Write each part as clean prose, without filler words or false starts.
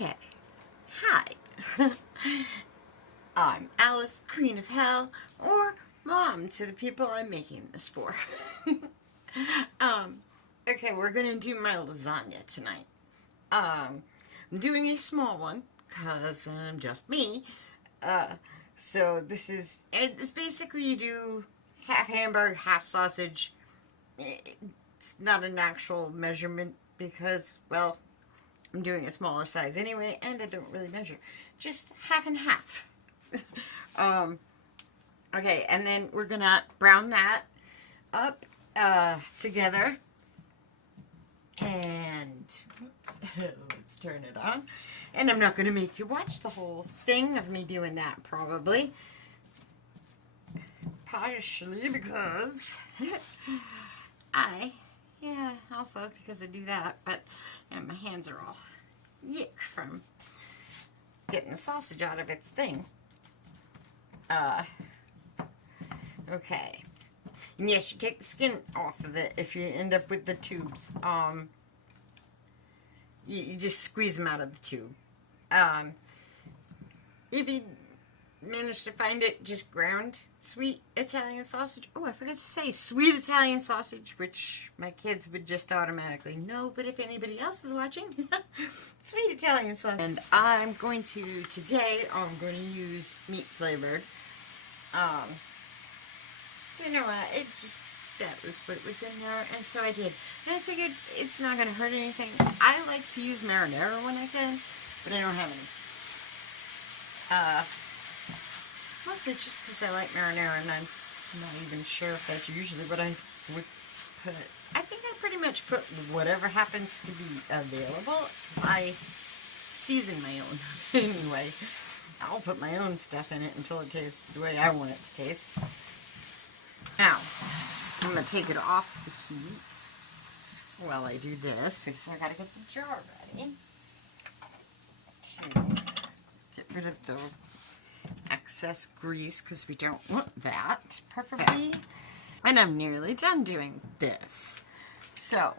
Okay, hi. I'm Alice, Queen of Hell, or Mom to the people I'm making this for. um, okay, we're gonna do my lasagna tonight. I'm doing a small one because I'm just me. Uh, so it's basically you do half hamburger, half sausage. It's not an actual measurement because, well, I'm doing a smaller size anyway, and I don't really measure. Just half and half. um, okay, and then we're gonna brown that up together. And let's turn it on. And I'm not gonna make you watch the whole thing of me doing that, probably. Partially because I, yeah, also because I do that, but yeah, my hands are all yick from getting the sausage out of its thing. Okay. And yes, you take the skin off of it if you end up with the tubes. You just squeeze them out of the tube. Um, if you manage to find it, just ground sweet Italian sausage. Oh, I forgot to say sweet Italian sausage, which my kids would just automatically know. But if anybody else is watching, sweet Italian sausage. And I'm going to use meat flavored. You know what? That was what was in there, and so I did. And I figured it's not going to hurt anything. I like to use marinara when I can, but I don't have any. Mostly just because I like marinara, and I'm not even sure if that's usually what I would put. I think I pretty much put whatever happens to be available, because I season my own anyway. I'll put my own stuff in it until it tastes the way I want it to taste. Now, I'm going to take it off the heat while I do this, because I got to get the jar ready to get rid of the excess grease, because we don't want that, preferably. And I'm nearly done doing this. So,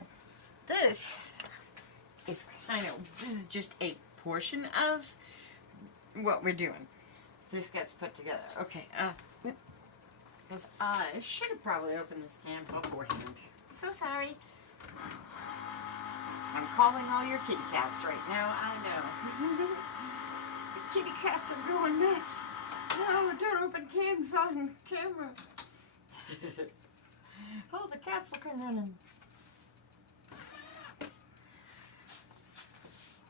this is just a portion of what we're doing. This gets put together. Okay, because I should have probably opened this can beforehand. So sorry. I'm calling all your kitty cats right now, I know. The kitty cats are going nuts. No, don't open cans on camera. Oh, the cats will come running.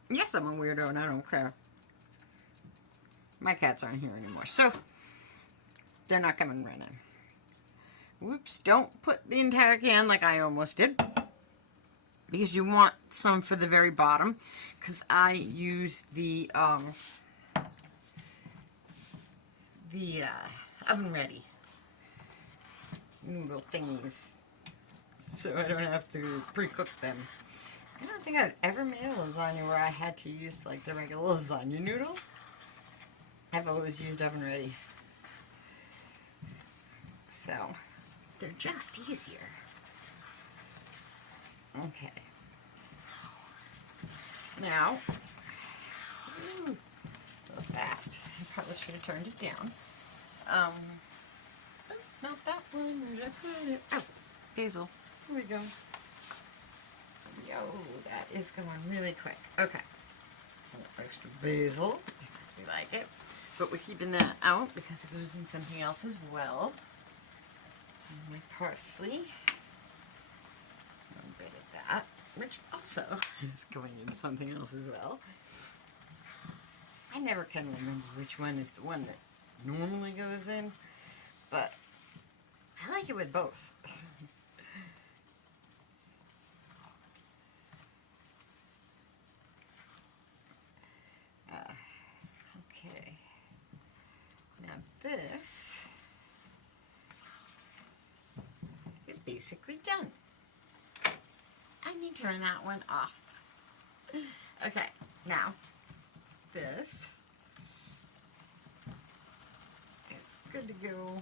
Yes, I'm a weirdo and I don't care. My cats aren't here anymore, so they're not coming running. Whoops, don't put the entire can like I almost did, because you want some for the very bottom, because I use the oven ready noodle thingies, so I don't have to pre-cook them. I don't think I've ever made a lasagna where I had to use like the regular lasagna noodles. I've always used oven ready. So, they're just easier. Okay. Now, ooh, a little fast. I probably should have turned it down. Not that one. Where did I put it? Oh, basil. Here we go. Yo, that is going really quick. Okay. A little extra basil, because we like it. But we're keeping that out because it goes in something else as well. And my parsley. A little bit of that, which also is going in something else as well. I never can remember which one is the one that normally goes in, but I like it with both. Okay. Now this is basically done. I need to turn that one off. Okay, now this is good to go.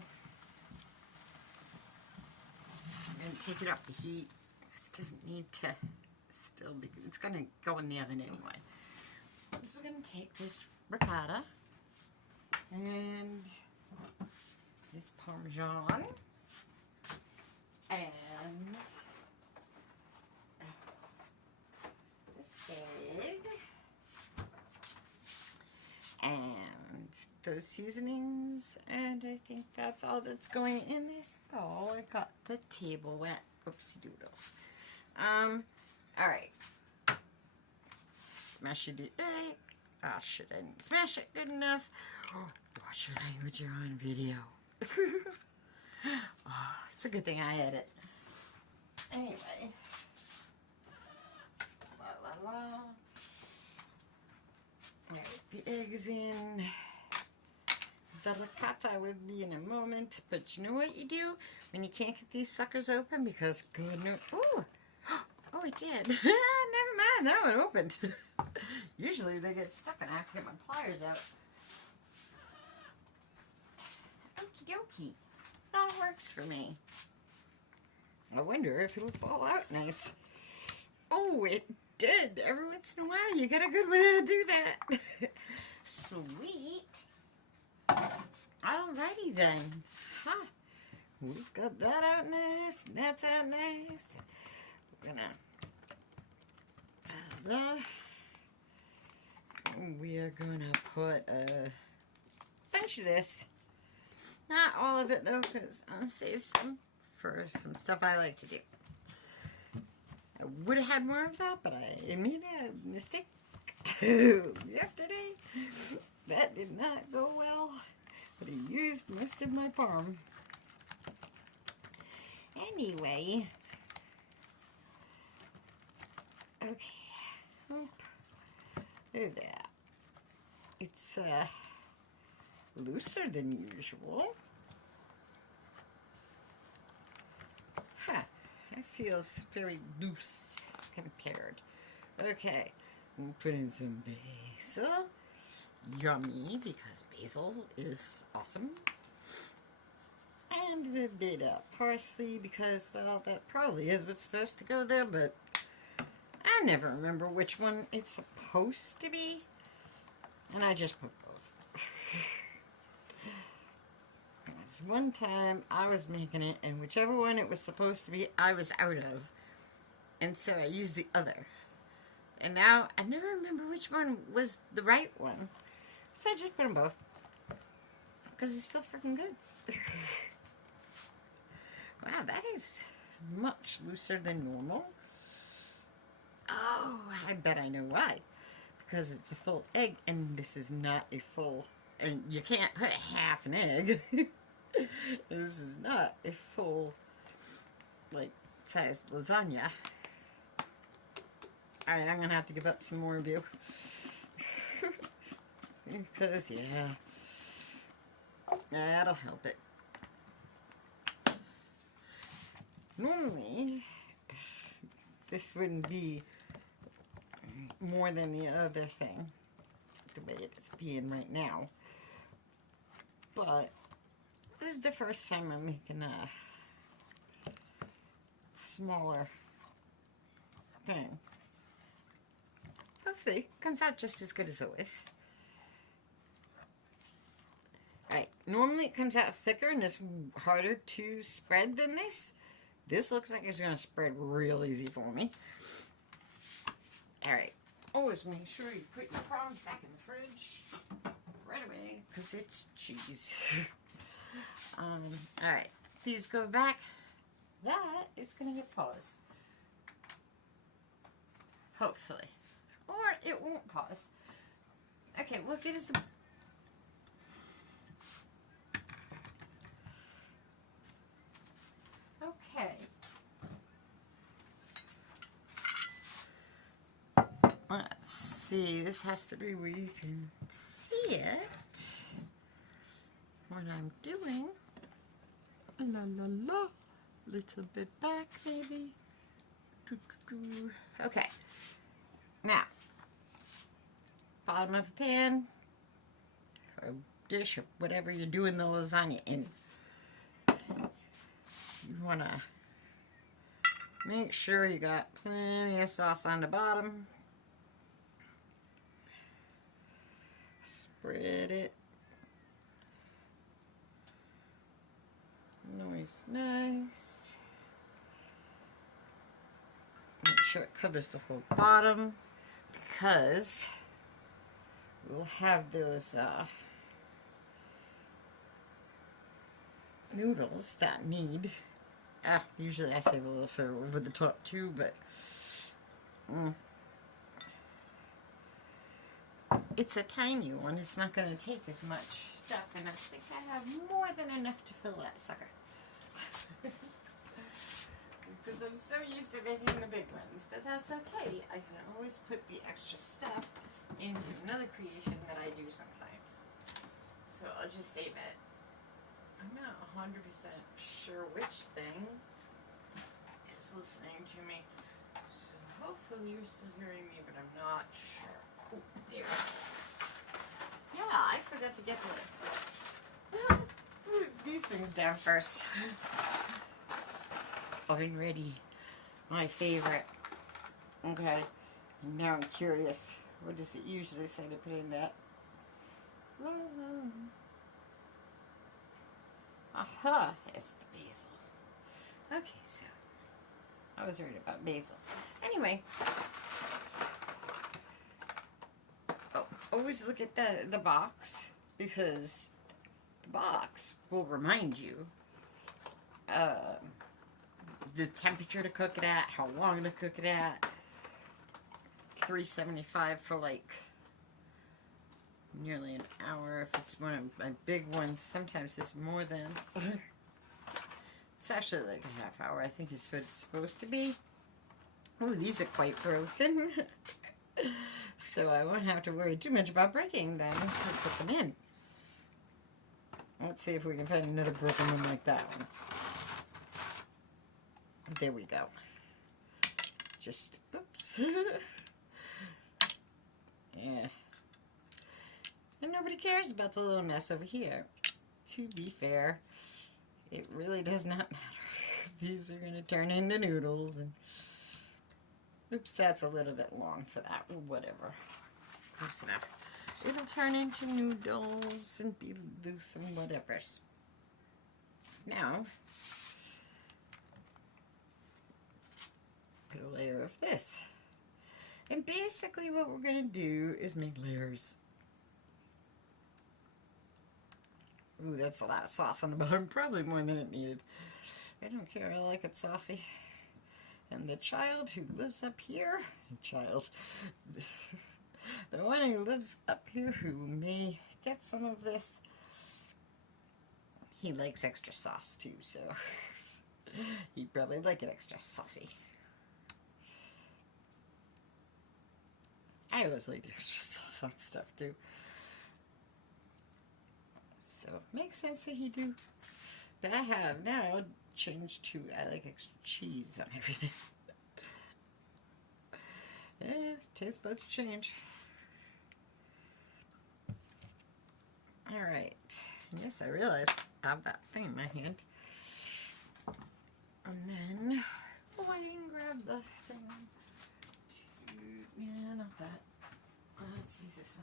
I'm going to take it off the heat. This doesn't need to still be, it's going to go in the oven anyway. is we're going to take this ricotta and this Parmesan and this egg and those seasonings, and I think that's all that's going in this. Oh, I got the table wet. Oopsie doodles. Alright. Smash the egg. Ah, shit, I didn't smash it good enough. Oh, watch your language, you're on video. Oh, it's a good thing I edit. Anyway. La la la. Alright, the egg is in. The ricotta will be in a moment, but you know what you do when you can't get these suckers open? Because good news. Ooh! Oh, it did. Never mind, that one opened. Usually they get stuck and I have to get my pliers out. Okie dokie. That works for me. I wonder if it'll fall out nice. Oh, it did. Every once in a while you get a good one to do that. Sweet. Alrighty then. Huh. We've got that out nice. That's out nice. We're gonna we are gonna put a bunch of this. Not all of it though, because I'll save some for some stuff I like to do. I would have had more of that, but I made a mistake yesterday. That did not go well, but I used most of my parm. Anyway, okay, oop. Look at that. It's looser than usual. Huh, it feels very loose compared. Okay, we'll put in some basil. Yummy, because basil is awesome. And a bit of parsley, because, well, that probably is what's supposed to go there, but I never remember which one it's supposed to be. And I just put both. This one time I was making it, and whichever one it was supposed to be, I was out of. And so I used the other. And now I never remember which one was the right one. So I just put them both. Because it's still freaking good. Wow, that is much looser than normal. Oh, I bet I know why. Because it's a full egg, and this is not a full... And you can't put half an egg. This is not a full, like, size lasagna. Alright, I'm going to have to give up some more of you. Because, yeah. That'll help it. Normally, this wouldn't be more than the other thing, the way it's being right now. But this is the first time I'm making a smaller thing. Hopefully, it comes out just as good as always. Alright, normally it comes out thicker and it's harder to spread than this. This looks like it's going to spread real easy for me. Alright, always make sure you put your prawns back in the fridge right away, because it's cheese. Alright, these go back. That is going to get paused. Hopefully. Or it won't pause. Okay, what good is the... Okay. Let's see. This has to be where you can see it. What I'm doing. La la la. Little bit back, maybe. Okay. Now, bottom of a pan or dish or whatever you're doing the lasagna in. You want to make sure you got plenty of sauce on the bottom. spread it. Nice, nice. Make sure it covers the whole bottom because we'll have those noodles that need. Usually I save a little for over the top too, but it's a tiny one. It's not going to take as much stuff, and I think I have more than enough to fill that sucker. Because I'm so used to making the big ones, but that's okay. I can always put the extra stuff into another creation that I do sometimes. So I'll just save it. I'm not 100% sure which thing is listening to me. So hopefully you're still hearing me, but I'm not sure. Oh, there it is. Yeah, I forgot to get these things down first. Oven ready. My favorite. Okay. And now I'm curious. What does it usually say to put in that? Aha! It's the basil. Okay, so I was worried about basil. Anyway. Oh, always look at the box, because the box will remind you the temperature to cook it at, how long to cook it at. 375 for like nearly an hour. If it's one of my big ones, sometimes it's more than. It's actually like a half hour, I think is what it's supposed to be. Oh, these are quite broken. So I won't have to worry too much about breaking them to put them in. Let's see if we can find another broken one like that one. There we go. Just, oops. Yeah. And nobody cares about the little mess over here. To be fair, it really does not matter. These are going to turn into noodles. And oops, that's a little bit long for that. Whatever. Close enough. It'll turn into noodles and be loose and whatevers. Now, put a layer of this. And basically what we're going to do is make layers. Ooh, that's a lot of sauce on the bottom. Probably more than it needed. I don't care. I like it saucy. And the child who lives up here, the one who lives up here who may get some of this, he likes extra sauce too, so he'd probably like it extra saucy. I always like extra sauce on stuff too. So it makes sense that he do. But I have now changed to, I like extra cheese on everything. Yeah, taste buds change. Alright. Yes, I realized I have that thing in my hand. And then, oh, I didn't grab the thing. Yeah, not that. Let's use this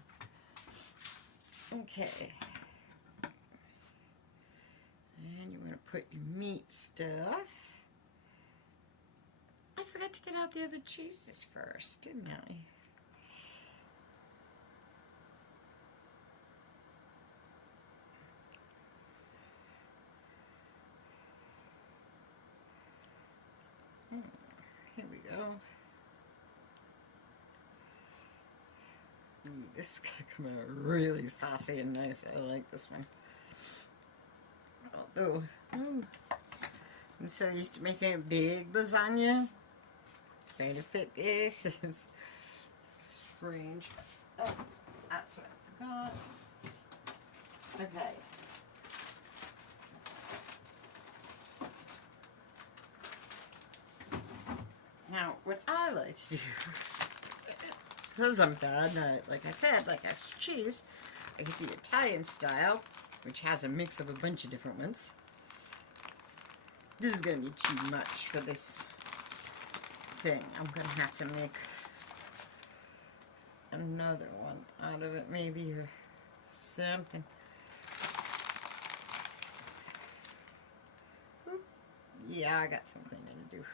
one. Okay. And you want to put your meat stuff. I forgot to get out the other cheeses first, didn't I? Here we go. Ooh, this is going to come out really saucy and nice. I like this one. Although, I'm so used to making a big lasagna. Trying to fit this is strange. Oh, that's what I forgot. Okay. Now, what I like to do, because I'm bad, like I said, like extra cheese, I get the Italian style, which has a mix of a bunch of different ones. This is going to be too much for this thing. I'm going to have to make another one out of it, maybe, or something. Oop. Yeah, I got some cleaning to do.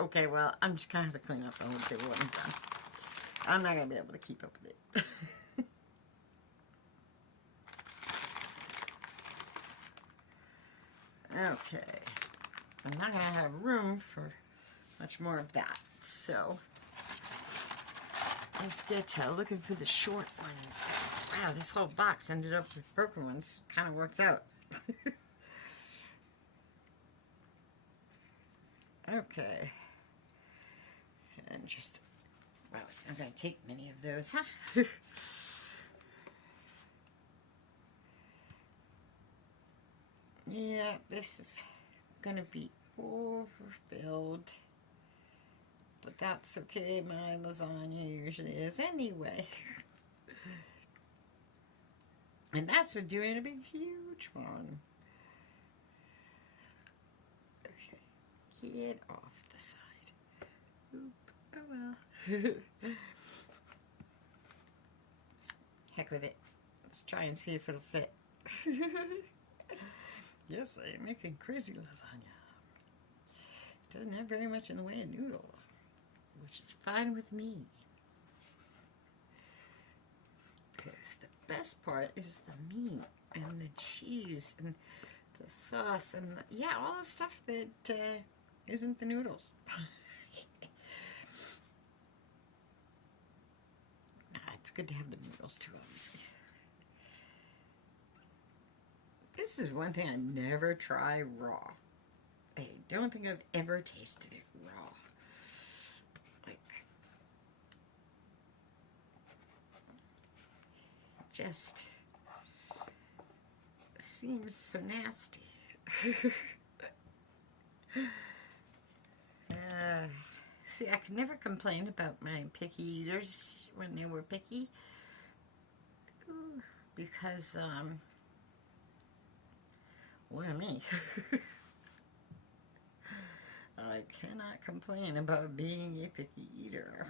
Okay, well, I'm just gonna have to clean up the whole table when I'm done. I'm not gonna be able to keep up with it. Okay, I'm not gonna have room for much more of that, so let's get to looking for the short ones. Wow, this whole box ended up with broken ones. Kind of works out. Okay, and just, wow, it's not gonna take many of those, huh? Yeah, this is gonna be overfilled. But that's okay, my lasagna usually is anyway. And that's for doing a big, huge one. Okay, get off the side. Oop, oh well. Heck with it. Let's try and see if it'll fit. Yes, I'm making crazy lasagna. Doesn't have very much in the way of noodle, which is fine with me. Because the best part is the meat and the cheese and the sauce and yeah, all the stuff that isn't the noodles. It's good to have the noodles too, obviously. This is one thing I never try raw. I don't think I've ever tasted it raw. Like, just seems so nasty. See, I could never complain about my picky eaters when they were picky. Because, well, me. I cannot complain about being a picky eater.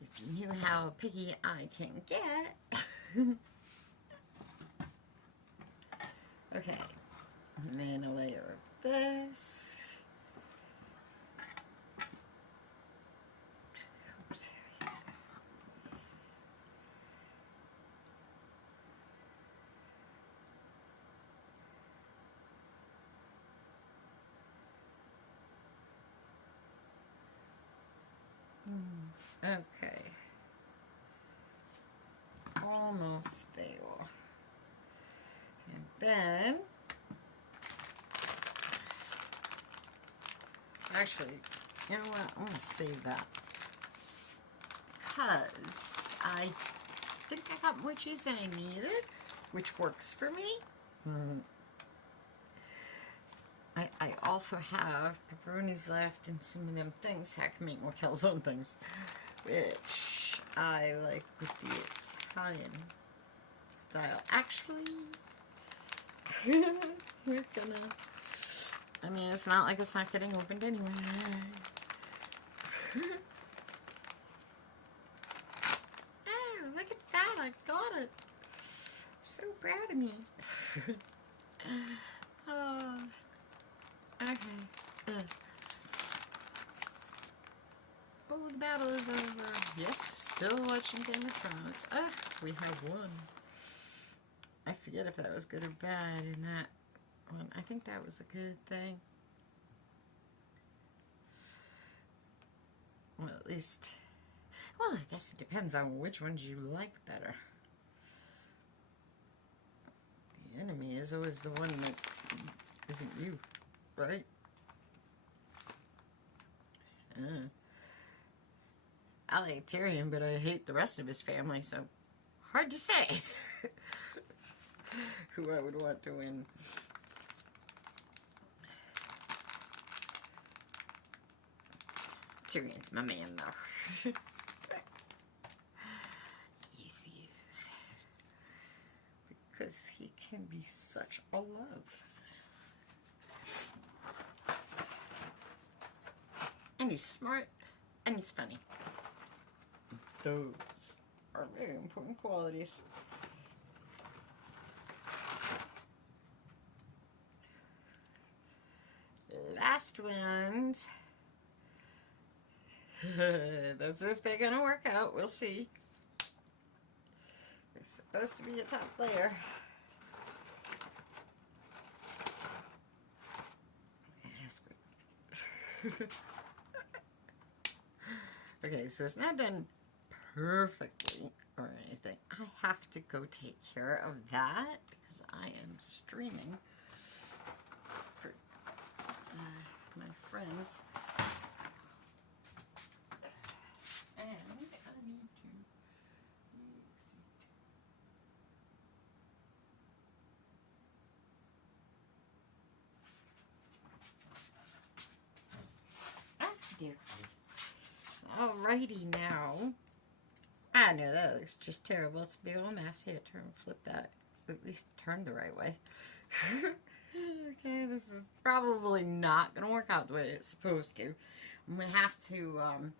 If you knew how picky I can get. Okay, and then a layer of this. Oops. Okay. Almost there. And then, actually, you know what? I'm going to save that. Because I think I got more cheese than I needed, which works for me. I also have pepperonis left and some of them things, so I can make more calzone things, which I like with the Italian style. Actually, we're gonna, I mean, it's not like it's not getting opened anyway. Oh, look at that, I got it. I'm so proud of me. Oh. Okay. Oh, the battle is over. Yes, still watching Game of Thrones. We have won. I forget if that was good or bad in that one. I think that was a good thing. Well, at least... Well, I guess it depends on which ones you like better. The enemy is always the one that isn't you. Right? I like Tyrion, but I hate the rest of his family, so hard to say who I would want to win. Tyrion's my man, though. Yes, he is. Because he can be such a love. and he's smart, and he's funny. Those are very important qualities. Last ones. That's if they're gonna work out. We'll see. It's supposed to be a top layer. Okay, so it's not done perfectly or anything. I have to go take care of that because I am streaming for my friends. And I need to exit. Dear. Alrighty now. I know that looks just terrible. It's a big old mess. Here, flip that. At least turn the right way. Okay, this is probably not going to work out the way it's supposed to. I'm going to have to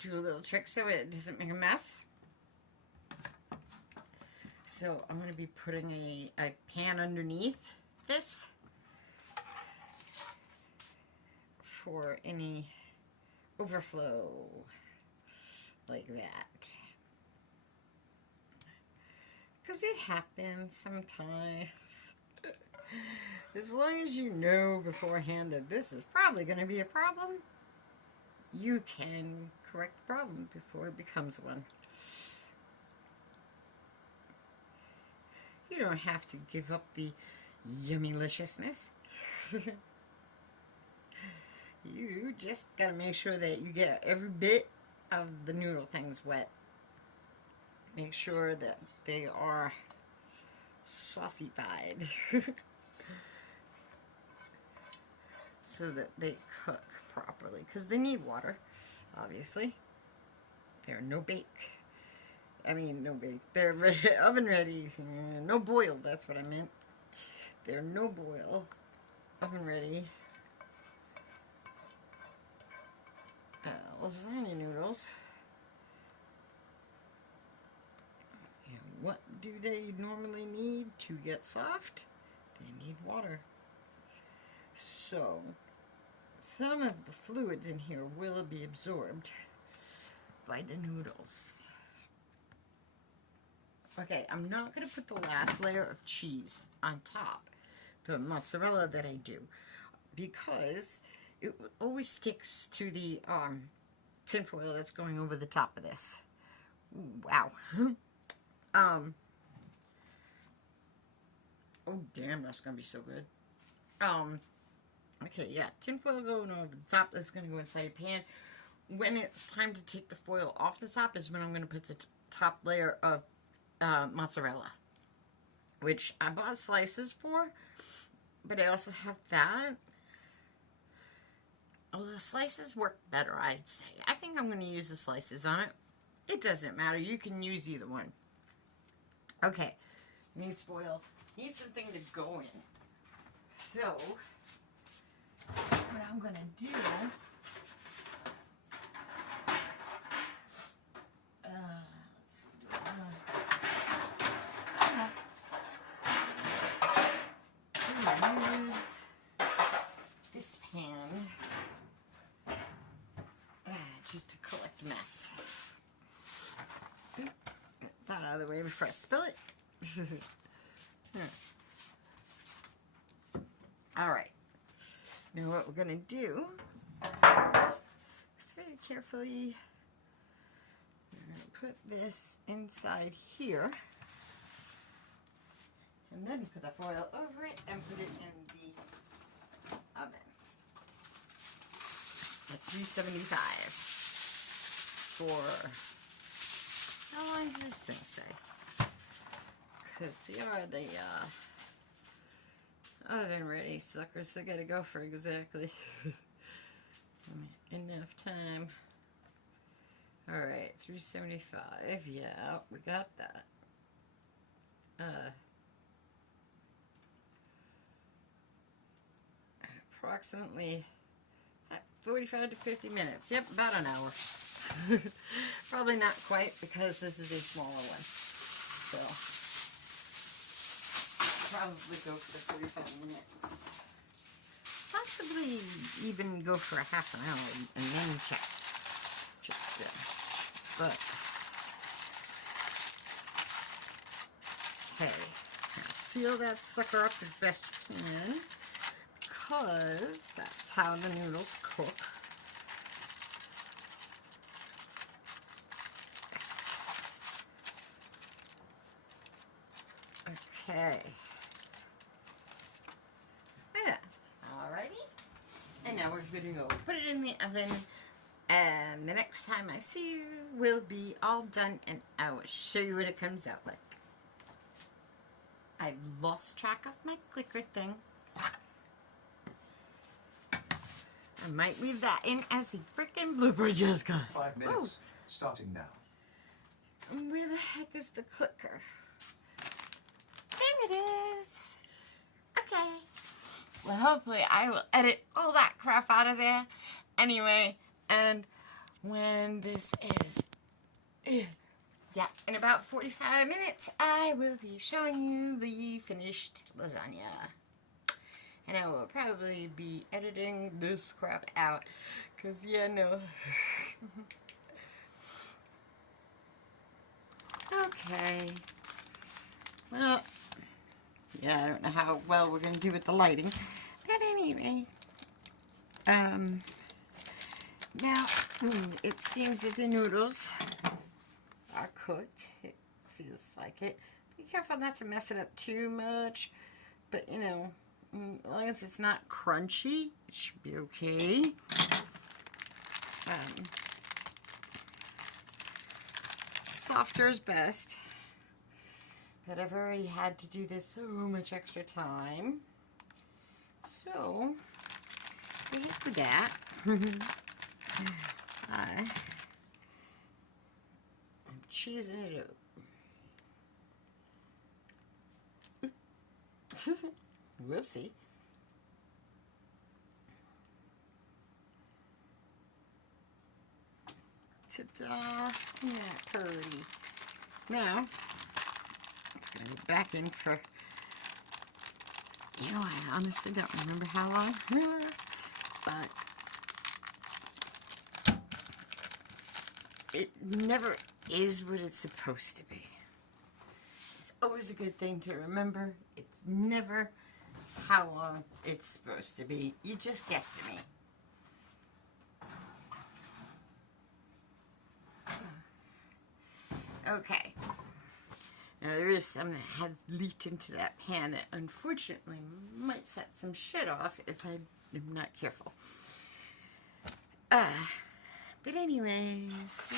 do a little trick so it doesn't make a mess. So I'm going to be putting a pan underneath this for any overflow like that. Because it happens sometimes. As long as you know beforehand that this is probably going to be a problem, you can correct the problem before it becomes one. You don't have to give up the yummy-liciousness. You just got to make sure that you get every bit of the noodle things wet. Make sure that they are saucified so that they cook properly, because they need water, obviously. They're no bake. I mean, no bake. They're oven ready. No boiled, that's what I meant. They're no boil, oven ready lasagna noodles. What do they normally need to get soft? They need water. So, some of the fluids in here will be absorbed by the noodles. Okay, I'm not going to put the last layer of cheese on top, the mozzarella that I do, because it always sticks to the tinfoil that's going over the top of this. Ooh, wow. Oh damn, that's gonna be so good. Okay, yeah, tinfoil going over the top. This is gonna go inside a pan. When it's time to take the foil off the top is when I'm gonna put the top layer of mozzarella, which I bought slices for, but I also have that. Oh, the slices work better, I'd say. I think I'm gonna use the slices on it. It doesn't matter. You can use either one. Okay, needs foil. Needs something to go in. So, what I'm going to do, let's do I'm going to use this pan just to collect mess. Get that out of the way before I spill it. Alright, now what we're going to do is very carefully, we're going to put this inside here, and then put the foil over it and put it in the oven at 375 for, how long does this thing say? Because they are the oven ready suckers. They gotta go for exactly enough time. Alright, 375. Yeah, we got that. Approximately, 45 to 50 minutes. Yep, about an hour. Probably not quite because this is a smaller one. So, probably go for the 45 minutes. Possibly even go for a half an hour and then check. Just, but, okay. Now seal that sucker up as best you can because that's how the noodles cook. Okay. Yeah. Alrighty. And now we're good to go. Put it in the oven. And the next time I see you will be all done and I will show you what it comes out like. I've lost track of my clicker thing. I might leave that in as a freaking blooper just cause. 5 minutes, starting now. Where the heck is the clicker? There it is. Okay. Well, hopefully I will edit all that crap out of there. Anyway, and when this is, yeah, in about 45 minutes, I will be showing you the finished lasagna. And I will probably be editing this crap out. Because, yeah, no. Okay. Well, yeah, I don't know how well we're going to do with the lighting. But anyway, now, it seems that the noodles are cooked. It feels like it. Be careful not to mess it up too much. But, you know, as long as it's not crunchy, it should be okay. Softer is best. But I've already had to do this so much extra time. So, for that, I'm cheesing it up. Whoopsie. Ta-da! Isn't that pretty? Now, it's going to go back in for, you know, I honestly don't remember how long, but it never is what it's supposed to be. It's always a good thing to remember. It's never how long it's supposed to be. You just guesstimate. Okay. Now there is some that has leaked into that pan that unfortunately might set some shit off if I am not careful. But anyways,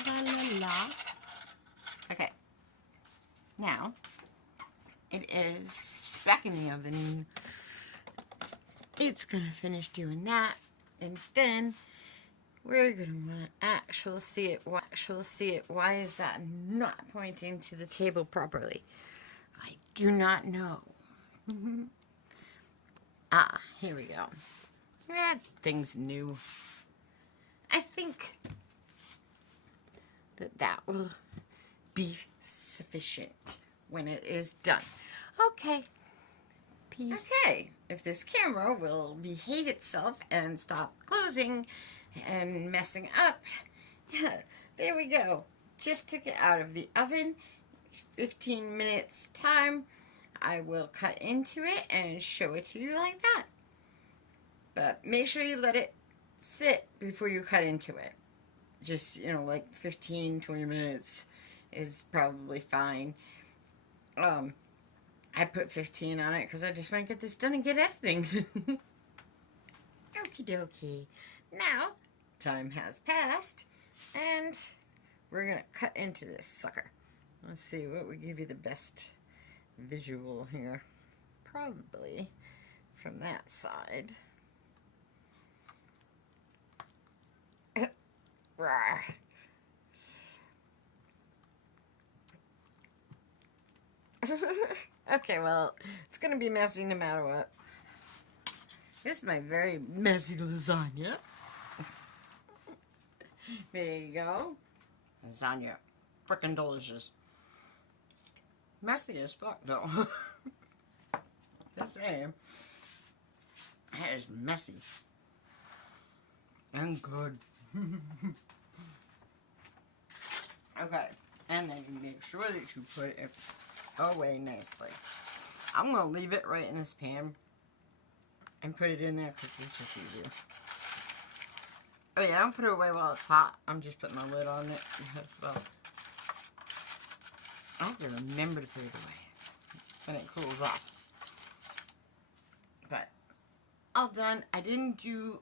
la la la. Okay. Now, it is back in the oven. It's gonna finish doing that, and then we're gonna want to actually see it. Why is that not pointing to the table properly? I do not know. Here we go. That thing's new. I think that will be sufficient when it is done. Okay. Peace. Okay. If this camera will behave itself and stop closing and messing up, there we go. Just took it out of the oven. 15 minutes time. I will cut into it and show it to you like that. But make sure you let it sit before you cut into it. Just, you know, like 15, 20 minutes is probably fine. I put 15 on it because I just want to get this done and get editing. Okie dokie. Now, time has passed, and we're going to cut into this sucker. Let's see what would give you the best visual here. Probably from that side. Okay, well, it's going to be messy no matter what. This is my very messy lasagna. There you go. Lasagna. Frickin' delicious. Messy as fuck, though. Just saying. That is messy. And good. Okay. And then make sure that you put it away nicely. I'm going to leave it right in this pan and put it in there because it's just easier. Oh yeah, I don't put it away while it's hot. I'm just putting my lid on it because, well, I have to remember to put it away when it cools off. But all done. I didn't do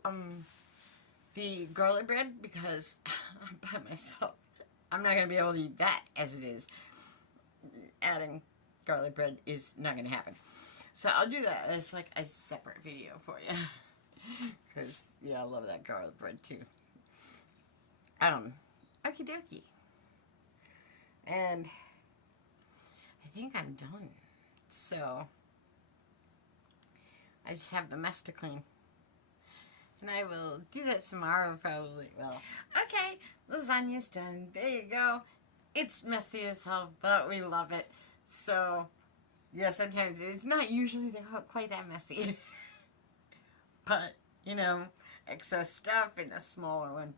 the garlic bread because I'm by myself. I'm not going to be able to eat that as it is. Adding garlic bread is not going to happen. So I'll do that as like a separate video for you. Because, yeah, I love that garlic bread too. Okie dokie. And I think I'm done. So I just have the mess to clean. And I will do that tomorrow probably. Well, okay, lasagna's done. There you go. It's messy as hell, but we love it. So, yeah, sometimes it's not usually quite that messy. But, you know, excess stuff in a smaller one,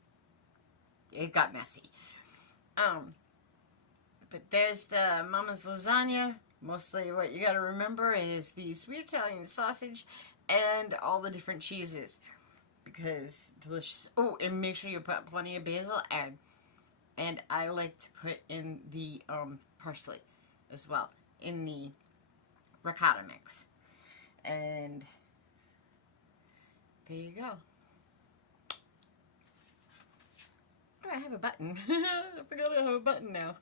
it got messy. But there's the Mama's lasagna. Mostly what you gotta remember is the sweet Italian sausage and all the different cheeses. Because delicious. Oh, and make sure you put plenty of basil and I like to put in the parsley as well in the ricotta mix. And there you go. Oh, I have a button. I forgot I have a button now.